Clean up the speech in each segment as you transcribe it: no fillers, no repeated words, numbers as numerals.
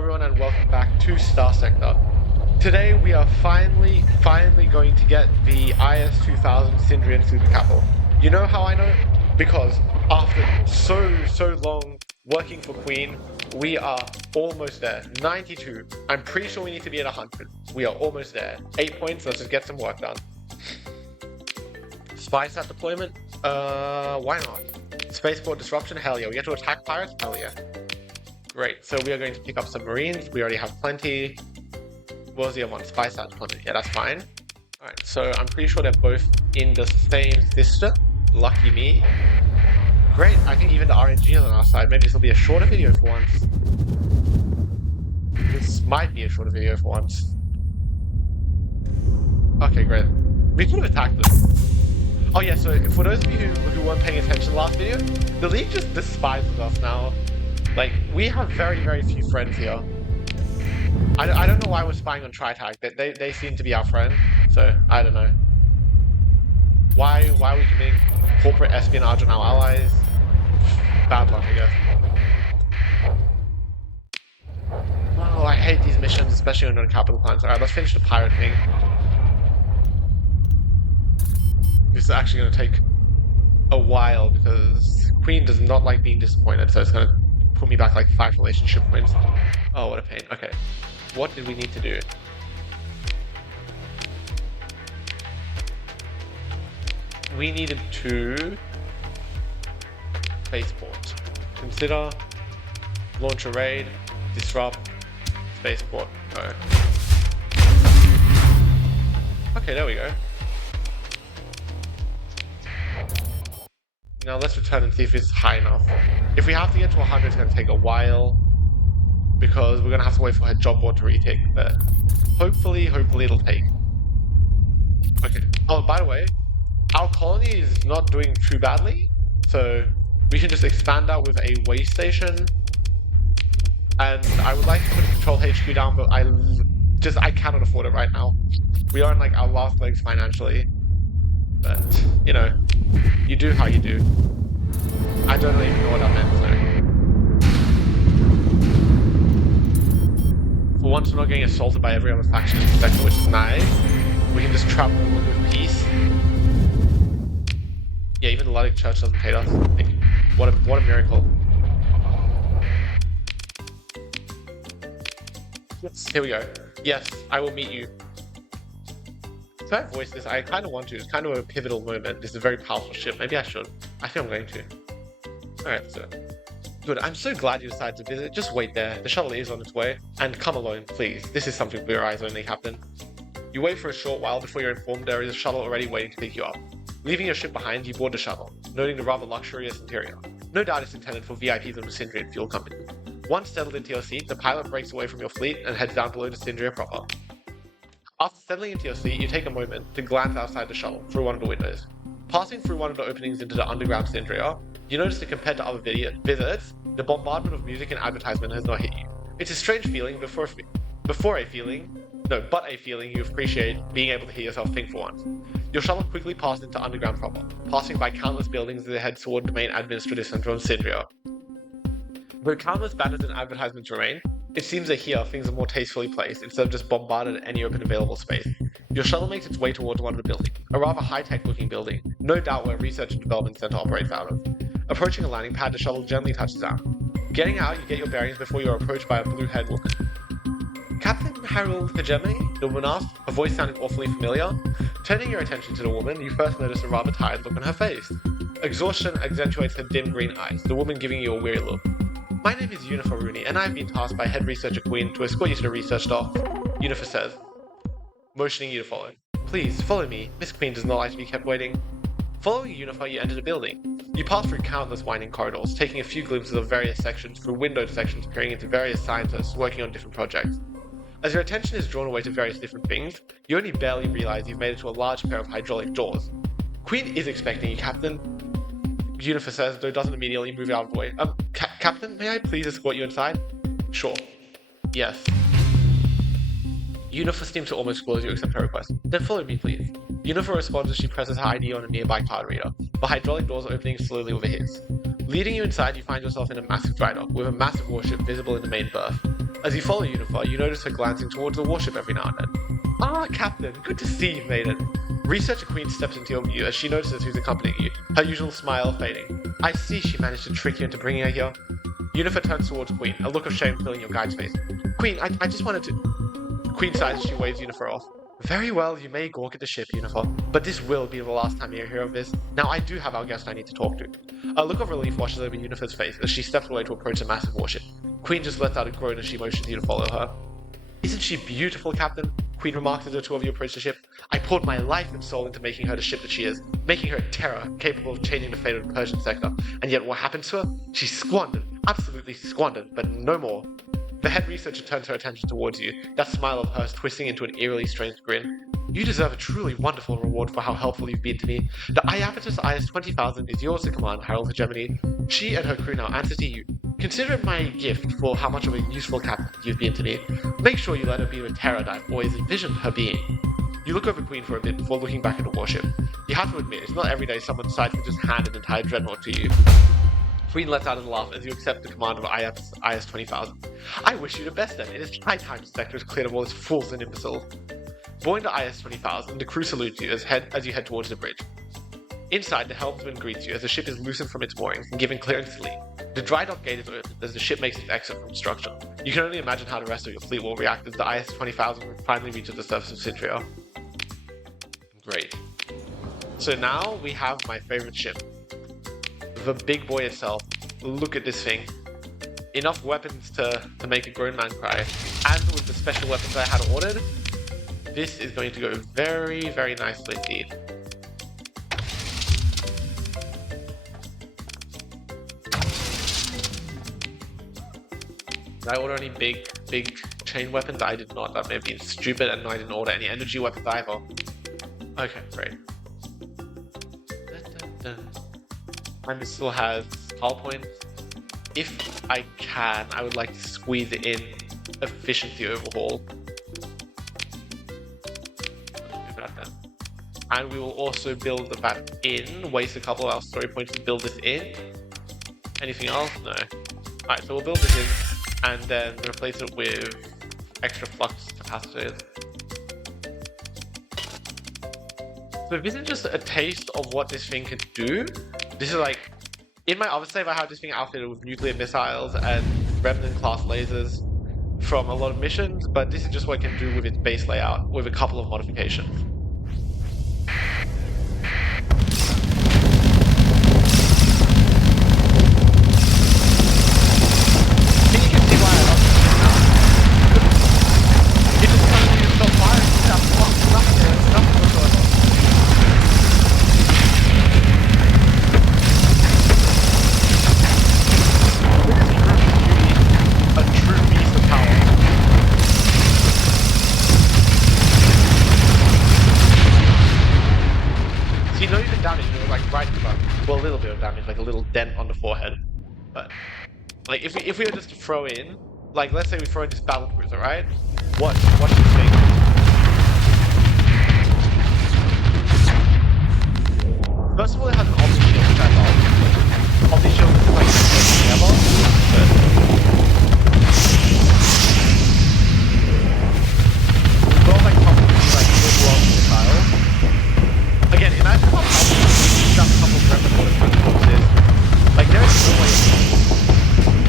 everyone and welcome back to Starsector. Today we are finally going to get the IS-2000 Sindrian Super Capital. You know how I know? Because after so long working for Queen, we are almost there. 92. I'm pretty sure we need to be at 100. We are almost there. 8 points, let's just get some work done. Spy sat deployment? Why not? Spaceport disruption? Hell yeah. We get to attack pirates? Hell yeah. Great, so we are going to pick up submarines. We already have plenty. What was the other one? Spy sat deployment. Yeah, that's fine. Alright, so I'm pretty sure they're both in the same sister. Lucky me. Great, I think even the RNG is on our side. Maybe this will be a shorter video for once. This might be a shorter video for once. Okay, great. We could have attacked them. Oh yeah, so for those of you who weren't paying attention last video, the League just despises us now. Like, we have very few friends here. I don't know why we're spying on Tritag. They seem to be our friend, so I don't know. Why are we committing corporate espionage on our allies? Bad luck, I guess. Oh, I hate these missions, especially on non-capital plans. Alright, let's finish the pirate thing. This is actually going to take a while because Queen does not like being disappointed, so it's going to put me back like 5 relationship points. Oh, what a pain. Okay. What did we need to do? We needed to spaceport. Consider, launch a raid, disrupt, spaceport. Go. Okay, there we go. Now let's return and see if it's high enough. If we have to get to 100, it's going to take a while because we're going to have to wait for her job board to retake, but hopefully it'll take. Okay. Oh, by the way, our colony is not doing too badly, so we can just expand out with a way station. And I would like to put a control HQ down, but I cannot afford it right now. We are in like our last legs financially, but you know. You do how you do. I don't even know what that meant, so. For once, we're not getting assaulted by every other faction in the sector, which is nice. We can just travel with peace. Yeah, even the Luddic Church doesn't hate us. Like, what a miracle. Yes. Here we go. Yes, I will meet you. If I voice this, I kind of want to. It's kind of a pivotal moment. This is a very powerful ship. Maybe I should. I think I'm going to. Alright, so. Good. I'm so glad you decided to visit. Just wait there. The shuttle is on its way. And come alone, please. This is something for your eyes only, Captain. You wait for a short while before you're informed there is a shuttle already waiting to pick you up. Leaving your ship behind, you board the shuttle, noting the rather luxurious interior. No doubt it's intended for VIPs of the Sindrian Fuel Company. Once settled into your seat, the pilot breaks away from your fleet and heads down below to Sindria proper. After settling into your seat, you take a moment to glance outside the shuttle through one of the windows. Passing through one of the openings into the underground Sindria, you notice that compared to other visitors, the bombardment of music and advertisement has not hit you. It's a strange feeling but a feeling you appreciate being able to hear yourself think for once. Your shuttle quickly passes into underground proper, passing by countless buildings as it heads toward the main administrative center of Sindria. Though countless banners and advertisements remain, it seems that here things are more tastefully placed instead of just bombarded at any open available space. Your shuttle makes its way towards one of the buildings, a rather high-tech looking building, no doubt where Research and Development Center operates out of. Approaching a landing pad, the shuttle gently touches down. Getting out, you get your bearings before you are approached by a blue-haired woman. Captain Harold Hegemony? The woman asked, her voice sounding awfully familiar. Turning your attention to the woman, you first notice a rather tired look on her face. Exhaustion accentuates her dim green eyes, the woman giving you a weary look. My name is Unifor Rooney, and I have been tasked by Head Researcher Queen to escort you to the research dock, Unifor says, motioning you to follow. Please, follow me. Miss Queen does not like to be kept waiting. Following Unifor, you enter the building. You pass through countless winding corridors, taking a few glimpses of various sections through windowed sections peering into various scientists working on different projects. As your attention is drawn away to various different things, you only barely realize you've made it to a large pair of hydraulic doors. Queen is expecting you, Captain, Unifor says, though doesn't immediately move out of the way. Captain, may I please escort you inside? Sure. Yes. Unifor seems to almost close you accept her request. Then follow me, please. Unifor responds as she presses her ID on a nearby card reader, the hydraulic doors opening slowly with a hiss. Leading you inside, you find yourself in a massive dry dock, with a massive warship visible in the main berth. As you follow Unifor, you notice her glancing towards the warship every now and then. Ah, Captain, good to see you've made it. Researcher Queen steps into your view as she notices who's accompanying you, her usual smile fading. I see she managed to trick you into bringing her here. Unifor turns towards Queen, a look of shame filling your guide's face. Queen, I just wanted to... Queen sighs as she waves Unifor off. Very well, you may gawk at the ship, Unifor, but this will be the last time you hear of this. Now I do have our guest I need to talk to. A look of relief washes over Unifor's face as she steps away to approach the massive warship. Queen just lets out a groan as she motions you to follow her. Isn't she beautiful, Captain? Queen remarks as the two of you approach the ship. I poured my life and soul into making her the ship that she is, making her a terror, capable of changing the fate of the Persian sector. And yet what happens to her? She's squandered, absolutely squandered, but no more. The head researcher turns her attention towards you, that smile of hers twisting into an eerily strange grin. You deserve a truly wonderful reward for how helpful you've been to me. The Iapetus IS 20,000 is yours to command, Herald of Germany. She and her crew now answer to you. Consider it my gift for how much of a useful captain you've been to me. Make sure you let her be the terror that I've always envisioned her being. You look over Queen for a bit before looking back at the warship. You have to admit, it's not every day someone decides to just hand an entire dreadnought to you. Queen lets out a laugh as you accept the command of Iapetus IS 20,000. I wish you the best then. It is high time the sector is cleared of all these fools and imbeciles. Boarding the IS 20,000, the crew salutes you as you head towards the bridge. Inside, the helmsman greets you as the ship is loosened from its moorings and given clearance to leave. The dry dock gate is opened as the ship makes its exit from structure. You can only imagine how the rest of your fleet will react as the IS 20,000 finally reaches the surface of Cintria. Great. So now we have my favorite ship. The big boy itself. Look at this thing. Enough weapons to make a grown man cry. And with the special weapons I had ordered, this is going to go very, very nicely indeed. Did I order any big chain weapons? I did not. That may have been stupid, and I didn't order any energy weapons either. Okay, great. And it still has hull points. If I can, I would like to squeeze in efficiency overhaul. And we will also build that in, waste a couple of our story points to build this in. Anything else? No. Alright, so we'll build this in and then replace it with extra flux capacitors. So this is just a taste of what this thing can do. This is like, in my other save I have this thing outfitted with nuclear missiles and Remnant class lasers from a lot of missions, but this is just what it can do with its base layout with a couple of modifications. Dent on the forehead, but like if we were just to throw in, like let's say we throw in this battle cruiser, right? Watch this thing. First of all, it has an Omni Shield, which I love. Omni Shield is like the best thing ever, but we've got like probably like good long missiles. Again, imagine how powerful these couple of replicas is. Like, there is no way.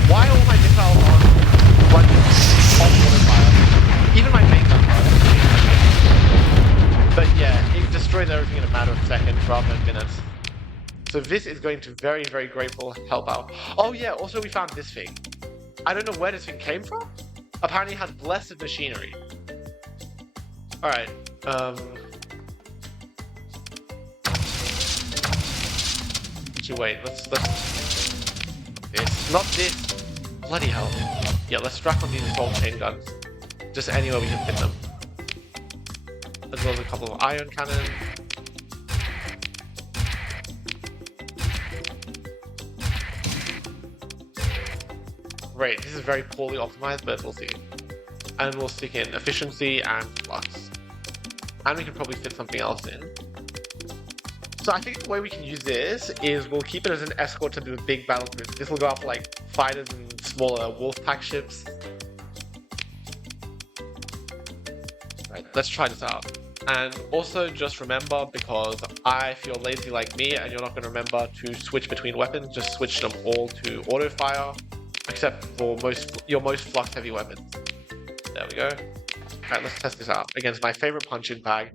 Why all my missiles on running on water fire? Even my main gun fire. But yeah, it destroys everything in a matter of seconds rather than minutes. So this is going to very, very grateful help out. Oh yeah, also we found this thing. I don't know where this thing came from. Apparently it has blessed machinery. Alright, wait, let's this, not this, bloody hell. Yeah, let's strap on these assault chain guns, just anywhere we can fit them, as well as a couple of iron cannons. Great, this is very poorly optimized, but we'll see. And we'll stick in efficiency and flux, and we can probably fit something else in. So I think the way we can use this is we'll keep it as an escort to the big battle cruiser. This will go out for like fighters and smaller wolf pack ships. let's try this out. And also just remember, because if you're lazy like me and you're not going to remember to switch between weapons, just switch them all to auto fire, except for your most flux heavy weapons. There we go. Alright, let's test this out against my favorite punch-in bag,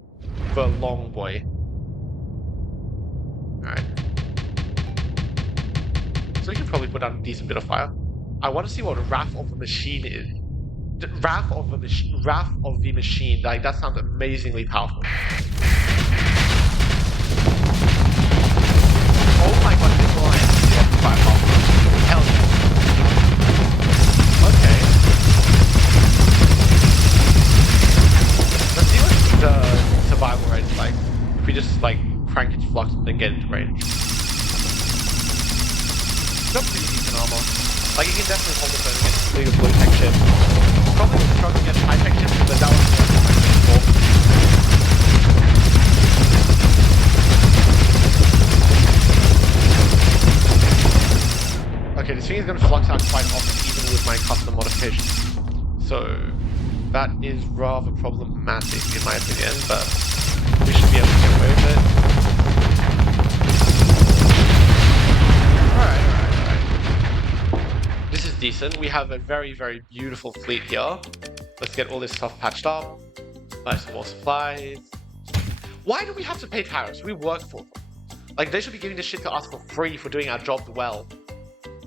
the long boy. Alright. So we can probably put down a decent bit of fire. I want to see what Wrath of the Machine is. Wrath of the Machine. Like, that sounds amazingly powerful. Oh my god, this line is quite powerful. Hell yeah. Okay. Let's see what the survival rate is like. If we just, like, crank its flux and then get into range. Got pretty decent armor. Like, you can definitely hold its own against the low-tech ship. Probably would struggle against high-tech ships, but that was before. Okay, this thing is going to flux out quite often, even with my custom modifications. So, that is rather problematic, in my opinion, but we should be able to get away with it. Alright. This is decent. We have a very, very beautiful fleet here. Let's get all this stuff patched up. Buy some more supplies. Why do we have to pay tariffs? We work for them. Like, they should be giving this shit to us for free for doing our job well.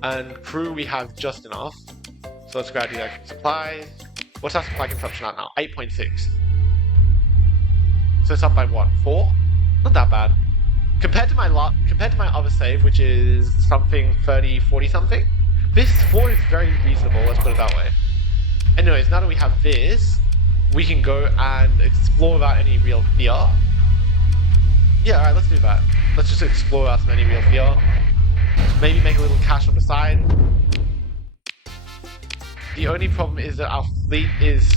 And crew, we have just enough. So let's grab the supplies. What's our supply consumption at now? 8.6. So it's up by what? 4? Not that bad. Compared to my other save, which is something 30, 40 something. This 4 is very reasonable, let's put it that way. Anyways, now that we have this, we can go and explore without any real fear. Yeah, alright, let's do that. Let's just explore without any real fear. Maybe make a little cash on the side. The only problem is that our fleet is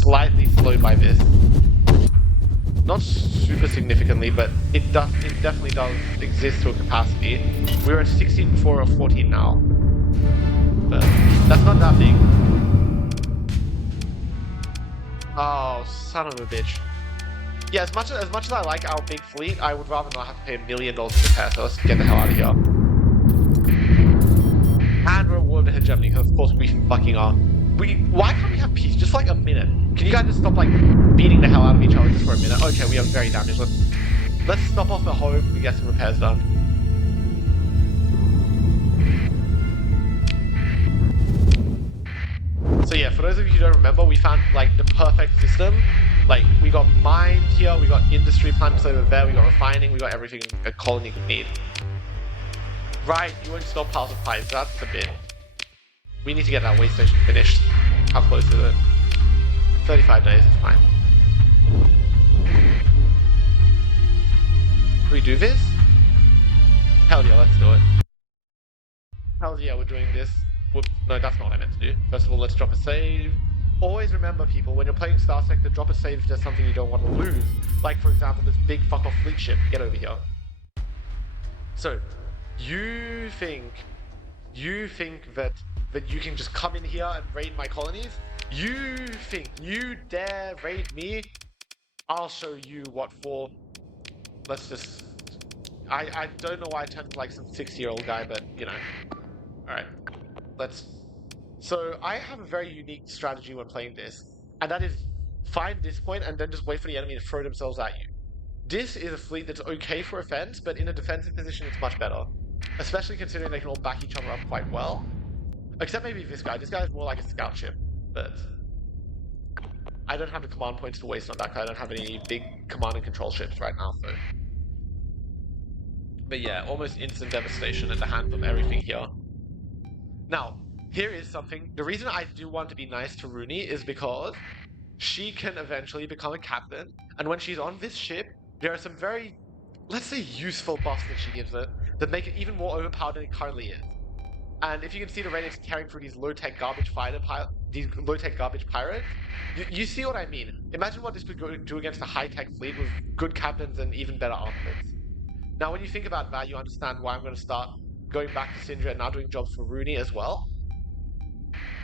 slightly slowed by this. Not super significantly, but it definitely does exist to a capacity. We're at 16 before, or 14 now. But that's not that big. Oh, son of a bitch. Yeah, as much as I like our big fleet, I would rather not have to pay $1 million in repair, so let's get the hell out of here. And reward the hegemony, because of course we fucking are. Why can't we have peace just for like a minute? Can you guys just stop like beating the hell out of each other just for a minute? Okay, we are very damaged. Let's stop off the home and get some repairs done. So yeah, for those of you who don't remember, we found like the perfect system. Like, we got mines here, we got industry plants over there, we got refining, we got everything a colony could need. Right, you won't stockpile supplies, that's a bit. We need to get that way station finished. How close is it? 35 days, it's fine. Can we do this? Hell yeah, let's do it. Hell yeah, we're doing this. Whoops, no, that's not what I meant to do. First of all, let's drop a save. Always remember, people, when you're playing Starsector, drop a save if there's something you don't want to lose. Like, for example, this big fuck-off fleet ship. Get over here. So, you think that you can just come in here and raid my colonies? You dare raid me? I'll show you what for. Let's just... I don't know why I turned like some 6-year-old guy, but, you know. Alright. So, I have a very unique strategy when playing this, and that is find this point and then just wait for the enemy to throw themselves at you. This is a fleet that's okay for offense, but in a defensive position it's much better. Especially considering they can all back each other up quite well. Except maybe this guy. This guy is more like a scout ship, but I don't have the command points to waste on that guy. I don't have any big command and control ships right now, so... But yeah, almost instant devastation at the hands of everything here. Now, here is something. The reason I do want to be nice to Rooney is because she can eventually become a captain, and when she's on this ship, there are some very, let's say, useful buffs that she gives it that make it even more overpowered than it currently is. And if you can see the rate it's carrying through these low-tech garbage pirates, you see what I mean. Imagine what this could do against a high-tech fleet with good captains and even better armaments. Now, when you think about that, you understand why I'm going to start going back to Syndra and now doing jobs for Rooney as well.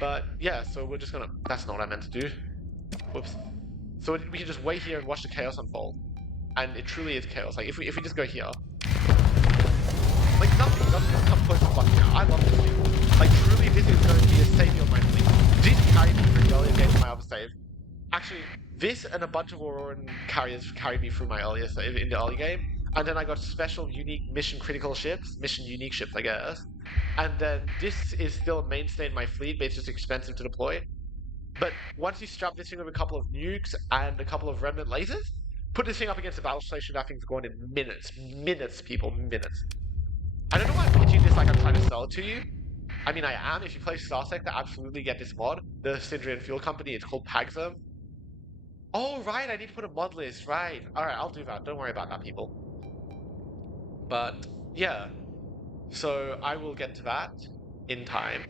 But yeah, so we're just gonna... That's not what I meant to do. Whoops. So we can just wait here and watch the chaos unfold. And it truly is chaos. Like, if we just go here... Like, nothing doesn't come close to fucking out. I love this thing. Like, truly, this is going to be a savior of my fleet. This carried me through the earlier game of my other save. Actually, this and a bunch of Auroran carriers carried me through my earlier save in the early game. And then I got special, unique, mission-critical ships. Mission-unique ships, I guess. And then this is still a mainstay in my fleet, but it's just expensive to deploy. But once you strap this thing with a couple of nukes and a couple of remnant lasers, put this thing up against a battle station, that thing's going in minutes. Minutes, people, minutes. I don't know why I'm pitching this like I'm trying to sell it to you. I mean, I am. If you play Starsector, absolutely get this mod. The Syndrian Fuel Company, it's called PAGSM. Oh, right, I need to put a mod list, right. Alright, I'll do that. Don't worry about that, people. But, yeah. So, I will get to that in time.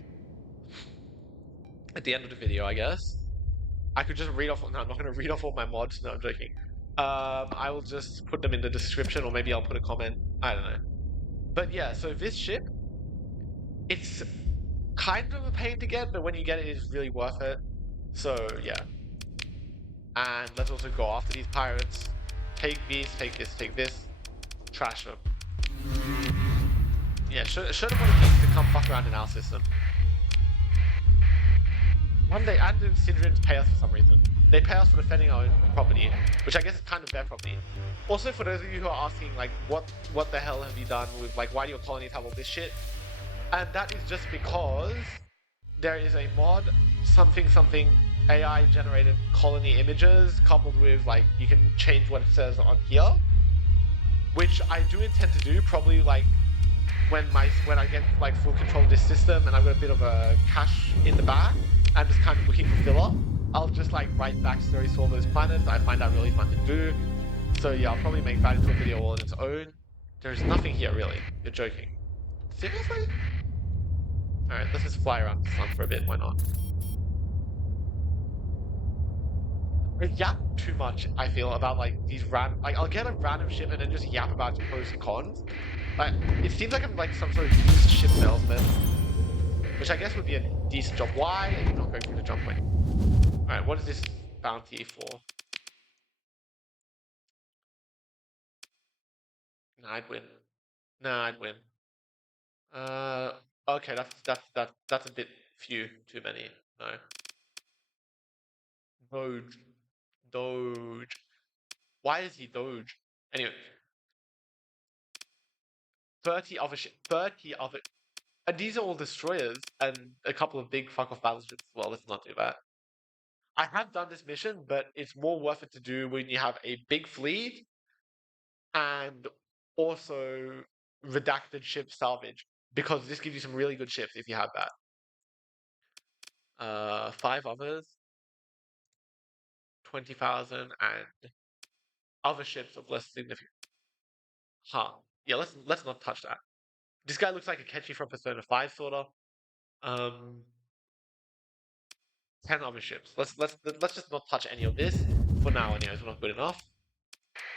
At the end of the video, I guess. I could just read off... No, I'm not going to read off all my mods. No, I'm joking. I will just put them in the description, or maybe I'll put a comment. I don't know. But yeah, so this ship, it's kind of a pain to get, but when you get it, it's really worth it. So, yeah. And let's also go after these pirates. Take these, take this. Trash them. Yeah, should have wanted these to come fuck around in our system. One day, and the Syndrians pay us for some reason. They pay us for defending our own property, which I guess is kind of their property. Also, for those of you who are asking, like, what the hell have you done with, like, why do your colonies have all this shit? And that is just because there is a mod, something AI-generated colony images, coupled with, like, you can change what it says on here, which I do intend to do, probably, like, when I get, like, full control of this system and I've got a bit of a cash in the bag, and just kind of looking for filler. I'll just like write backstories to all those planets. I find that really fun to do. So yeah, I'll probably make that into a video all on its own. There's nothing here really. You're joking. Seriously? Alright, let's just fly around the sun for a bit, why not? I yap too much, I feel, about like these random... Like, I'll get a random ship and then just yap about its pros and cons. Like, it seems like I'm like some sort of used ship salesman. Which I guess would be a decent job. Why are you not going through the jump point? Alright, what is this bounty for? Nah, I'd win. Nah, I'd win. Okay, that's a bit few, too many. No. Doge. Why is he Doge? Anyway. 30 other. And these are all destroyers, and a couple of big fuck-off battleships as well. Let's not do that. I have done this mission, but it's more worth it to do when you have a big fleet and also redacted ship salvage, because this gives you some really good ships if you have that. 5 others, 20,000, and other ships of less significant. Huh. Yeah, let's not touch that. This guy looks like a Ketchy from Persona 5, sort of. 10 other ships. Let's just not touch any of this for now. Anyways, we're not good enough.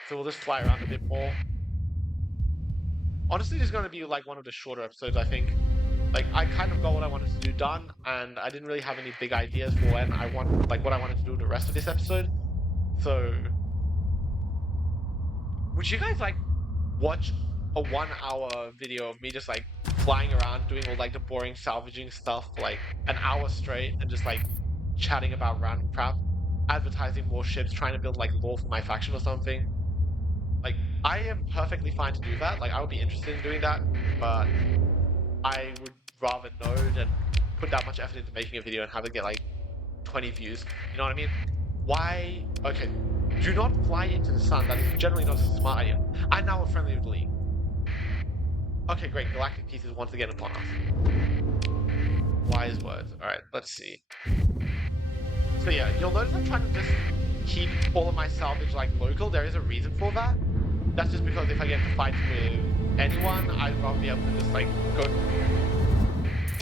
So we'll just fly around a bit more. Honestly, this is going to be like one of the shorter episodes, I think. Like, I kind of got what I wanted to do done, and I didn't really have any big ideas for what I wanted to do the rest of this episode. So, would you guys like watch a 1-hour video of me just like flying around doing all like the boring salvaging stuff for like an hour straight and just like chatting about random crap, advertising more ships, trying to build like lore for my faction or something? Like, I am perfectly fine to do that. Like, I would be interested in doing that, but I would rather know than put that much effort into making a video and have it get like 20 views. You know what I mean? Why? Okay, do not fly into the sun. That is generally not a smart idea. I'm now a friendly with the League. Okay, great. Galactic Peace is once again upon us. Wise words. Alright, let's see. So yeah, you'll notice I'm trying to just keep all of my salvage like local. There is a reason for that. That's just because if I get to fight with anyone, I'd rather be able to just like go...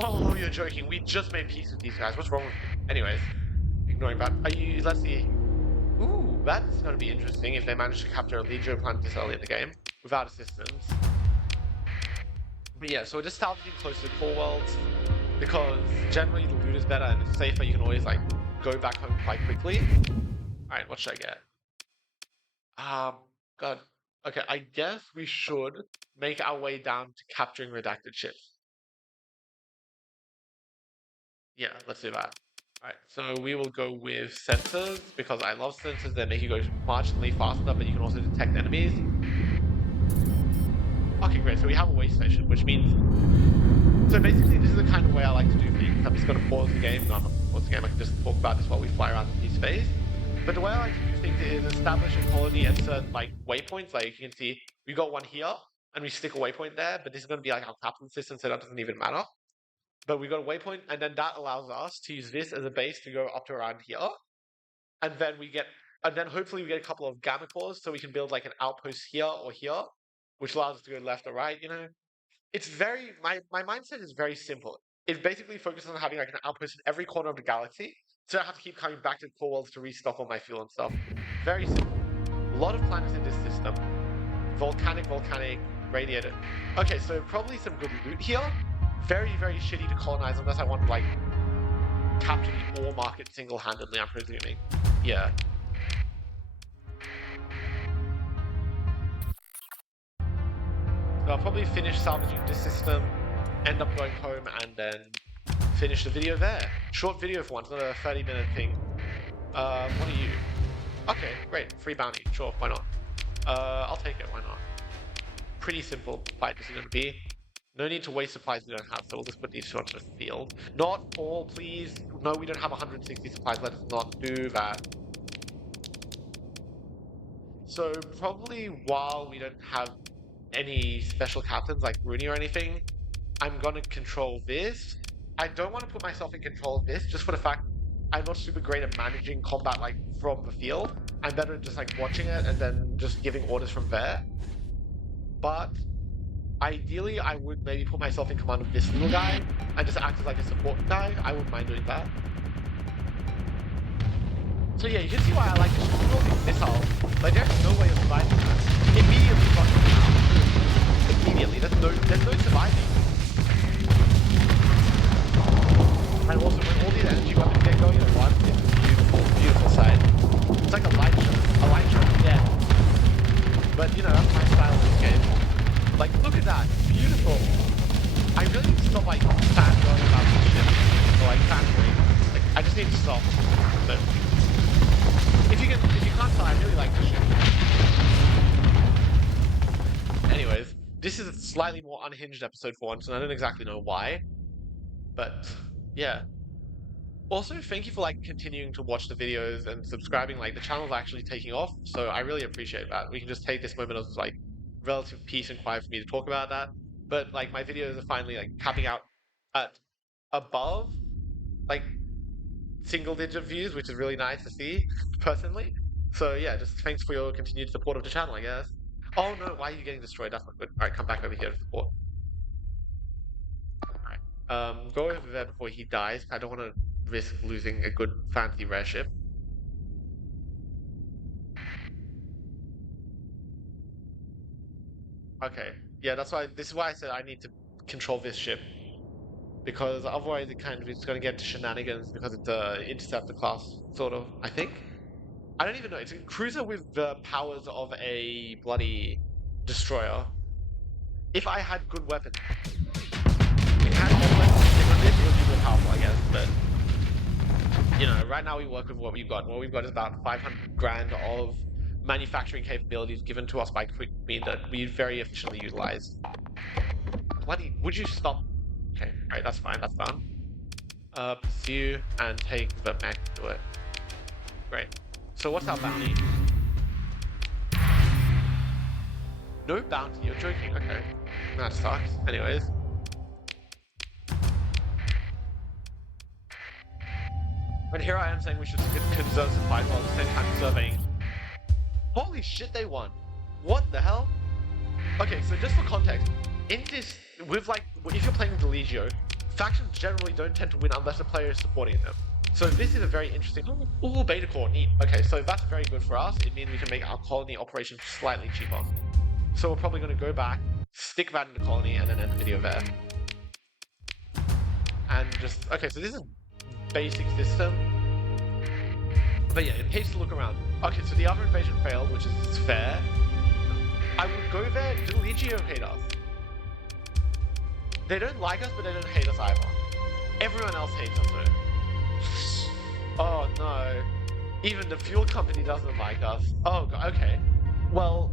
Oh, you're joking. We just made peace with these guys. What's wrong with you? Anyways, ignoring that. Let's see. Ooh, that's going to be interesting if they manage to capture a Legio planet this early in the game without assistance. But yeah, so we're just salvaging close to core worlds because generally the loot is better and it's safer. You can always like go back home quite quickly. Alright, what should I get? God. Okay, I guess we should make our way down to capturing redacted ships. Yeah, let's do that. Alright, so we will go with sensors, because I love sensors. They make you go marginally faster, but you can also detect enemies. Okay, great, so we have a way station, which means... So basically, this is the kind of way I like to do things. I'm just going to pause the game. No, I'm not going to pause the game. I can just talk about this while we fly around the space. But the way I like to do things is establish a colony at certain like waypoints. Like you can see, we got one here, and we stick a waypoint there. But this is going to be like our capital system, so that doesn't even matter. But we got a waypoint, and then that allows us to use this as a base to go up to around here, and then hopefully we get a couple of gamma cores, so we can build like an outpost here or here, which allows us to go left or right. You know, it's very my mindset is very simple. It basically focuses on having like an outpost in every corner of the galaxy, so I have to keep coming back to the core worlds to restock all my fuel and stuff. Very simple. A lot of planets in this system. Volcanic, radiator. Okay, so probably some good loot here. Very, very shitty to colonize unless I want to like capture the ore market single-handedly, I'm presuming. Yeah. So I'll probably finish salvaging this system, end up going home, and then finish the video there. Short video for once, not a 30-minute thing. What are you? Okay, great. Free bounty. Sure, why not? I'll take it, why not? Pretty simple fight this is going to be. No need to waste supplies we don't have, so we'll just put these shots in the field. Not all, please. No, we don't have 160 supplies. Let us not do that. So probably while we don't have any special captains like Rooney or anything, I'm gonna control this. I don't want to put myself in control of this, just for the fact I'm not super great at managing combat like from the field. I'm better at just like watching it and then just giving orders from there. But ideally, I would maybe put myself in command of this little guy and just act as like a support guy. I wouldn't mind doing that. So yeah, you can see why I like to shoot all these missiles. Like there's no way of surviving that. Immediately fucking out. Immediately. There's no surviving. And also when all these energy weapons get going at once, it's a beautiful, beautiful sight. It's like a light show of death. But you know, that's my style of this game. Like, look at that. Beautiful. I really need to stop, like, fangirling about this shit. Or, like, fangirling. Like, I just need to stop. So, if you can't tell, I really like this shit. Anyways, this is a slightly more unhinged episode for once, and I don't exactly know why. But, yeah. Also, thank you for, like, continuing to watch the videos and subscribing. Like, the channel's actually taking off, so I really appreciate that. We can just take this moment as, like, relative peace and quiet for me to talk about that. But like my videos are finally like capping out at above like single digit views, which is really nice to see personally. So yeah, just thanks for your continued support of the channel, I guess. Oh no, why are you getting destroyed? That's not good. Alright, come back over here to support. Alright. Go over there before he dies. I don't want to risk losing a good fancy rare ship. Okay, yeah, this is why I said I need to control this ship. Because otherwise it kind of is going to get into shenanigans because it's a interceptor class, sort of, I think. I don't even know. It's a cruiser with the powers of a bloody destroyer. If I had good weapons. It had better weapons. It would be more powerful, I guess, but... You know, right now we work with what we've got. What we've got is about 500 grand of manufacturing capabilities given to us by QuickMe that we very efficiently utilize. Bloody, would you stop? Okay, alright, that's fine, that's done. Pursue and take the mech to it. Great. So what's our bounty? No bounty, you're joking, okay. That sucks. Anyways. But here I am saying we should conserve supplies while at the same time surveying. Holy shit, they won! What the hell? Okay, so just for context, in this, with like, if you're playing with the Legio, factions generally don't tend to win unless the player is supporting them. So this is a very interesting, ooh, beta core, neat. Okay, so that's very good for us. It means we can make our colony operations slightly cheaper. So we're probably going to go back, stick that in the colony, and then end the video there. And just, okay, so this is basic system. But yeah, it pays to look around. Okay, so the other invasion failed, which is fair. I would go there. Do Legio hate us? They don't like us, but they don't hate us either. Everyone else hates us though. Oh no. Even the fuel company doesn't like us. Oh, God, okay. Well,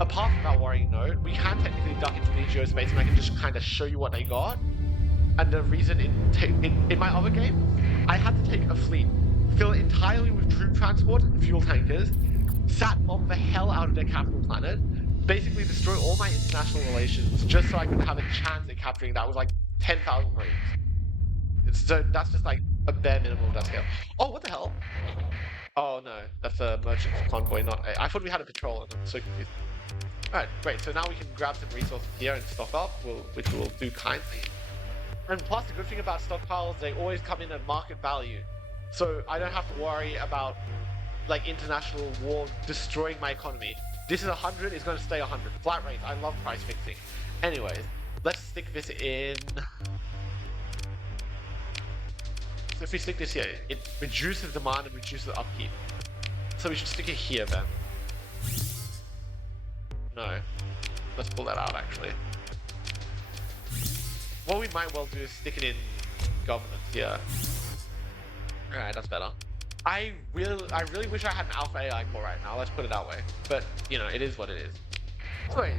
apart from that worrying note, we can technically duck into Legio space and I can just kind of show you what they got. And the reason in my other game, I had to take a fleet, fill it entirely with troop transport and fuel tankers, sat bomb the hell out of their capital planet, basically destroy all my international relations just so I could have a chance at capturing that with like 10,000 marines. So that's just like a bare minimum of that scale. Oh, what the hell? Oh no, that's a merchant convoy, not a... I thought we had a patrol and I'm so confused. Alright, great, so now we can grab some resources here and stock up, which we'll do kindly. And plus, the good thing about stockpiles, they always come in at market value. So I don't have to worry about, like, international war destroying my economy. This is 100, it's going to stay 100. Flat rates, I love price fixing. Anyways, let's stick this in... So if we stick this here, it reduces demand and reduces upkeep. So we should stick it here then. No. Let's pull that out actually. What we might well do is stick it in government here. Alright, that's better. I really wish I had an alpha AI core right now, let's put it that way. But, you know, it is what it is. Anyways,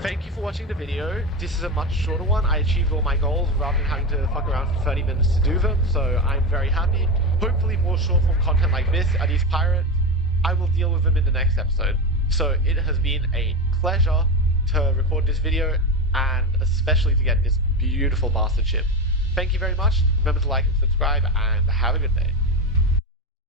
thank you for watching the video. This is a much shorter one. I achieved all my goals rather than having to fuck around for 30 minutes to do them, so I'm very happy. Hopefully more short form content like this are these pirates. I will deal with them in the next episode. So it has been a pleasure to record this video and especially to get this beautiful bastard ship. Thank you very much. Remember to like and subscribe and have a good day.